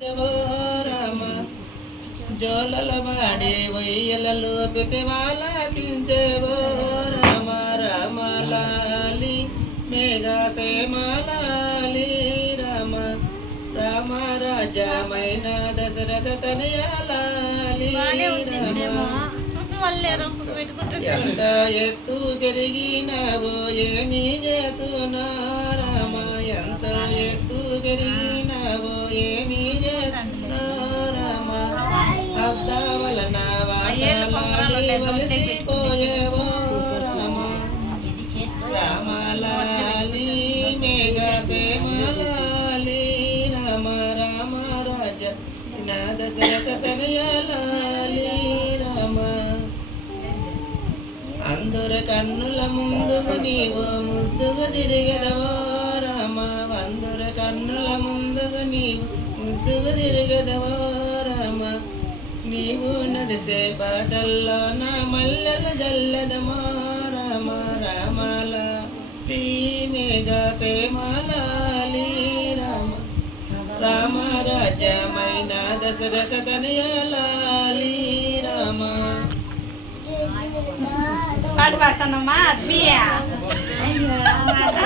దేవో రామ జోలల వాడే వయ్యలలో ప్రతివాలకించేవో రామ రామ లాలి మేఘా సేమలాలి రామ రామ రాజమైన దశరథ తనయాలి ఎంత ఎత్తు పెరిగినావో ఏమి చేతునా రామ ఎంత ఎత్తు పెరిగినావో ఏమి చేతునా రామ అద్ద వలన వాటలాడి వలసిపోయేవో రామ రామ లాలి మేఘ సేమలాలి రామ రామ రాజ నా దశరథ తనయాలి రామ అందర కన్నుల ముందుకు నీవు ముద్దుగా తిరిగెదవో రామ అందర కన్నుల ముందుకు నీవు ముద్దుగా తిరిగెదవో రామ నీవు నడిసే బాటల్లో నా మల్లెల జల్లెదమో రామ రామల మేఘ సేమలాలి రామ రామ రాజ్యమైన దశరథ తనయాలి రామ పాట పాడుతున్నామా అద్భుత